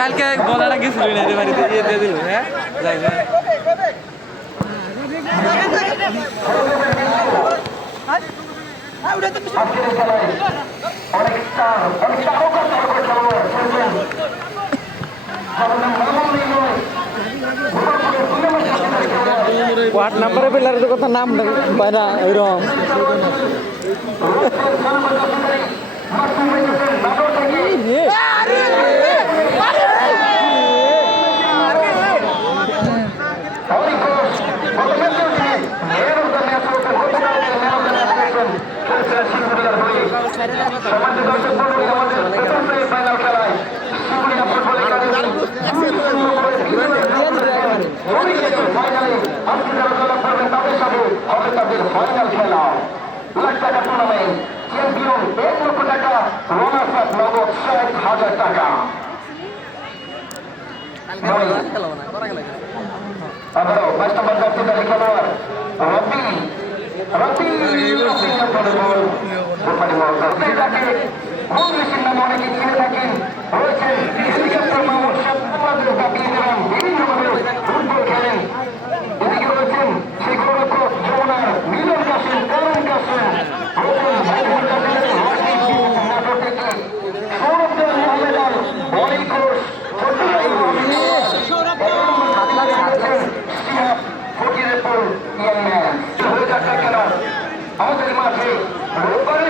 কালকে বলাটা গেছিল না রে বাড়িতে ইয়ে দিয়ে দিল হ্যাঁ? যাই ওয়ার্ড নাম্বারে পেলার কথা নাম পায়না ওইরকম ফাইনাল খেলা লাখ টাকা টুর্নামেন্ট চ্যাম্পিয়ন এক লক্ষ টাকা রানার্স আপ নগদ ষাট হাজার টাকা আবারও বাইশ নম্বর জাতীয় খেলোয়াড় রবি রবি রবি বল গোপালী বল মেশিন নামে অনেকে চিনে থাকেন রয়েছেন হেলিকপ্টার মামুন সত্যবাদের দাবি এবং বিভিন্নভাবে ফুটবল খেলেন এদিকে রয়েছেন সেই গোলরক্ষক যমুনার মিলন কাসেম করণ থেকে আমাদের মাঝে রোববারের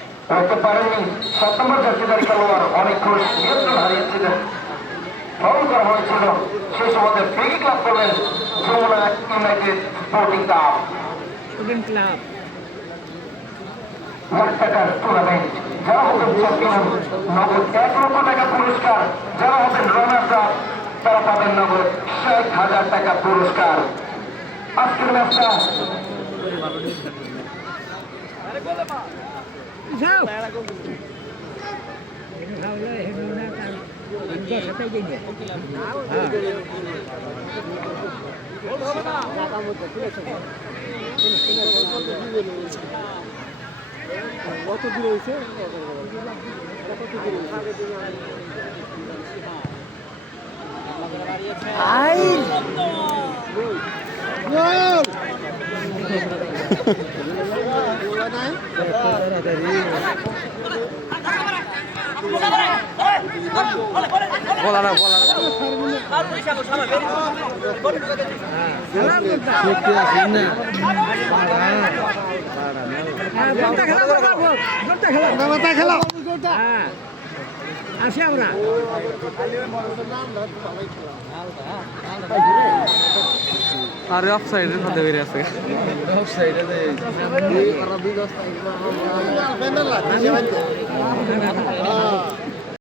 করতে পারেননি সাত নম্বর জাতীয়তারী খেলোয়াড় অনেক ঘোষ নিয়ন্ত্রণ হারিয়েছিলেন ফাউল করা হয়েছিল। সেই সময় free club Jamuna United sporting club. Lakh টাকার টুর্নামেন্ট যারা হবেন চ্যাম্পিয়ন নগদ এক লক্ষ টাকা পুরস্কার। যারা হবেন রানার্স আপ তারা পাবেন নগদ ষাট হাজার টাকা পুরস্কার। আজকের ম্যাচটা sao কত দূরে কত দূরে Ai! বলা না বলা না আরে অফ সাইডে মধ্যে বেরিয়ে আছে। অফ সাইডে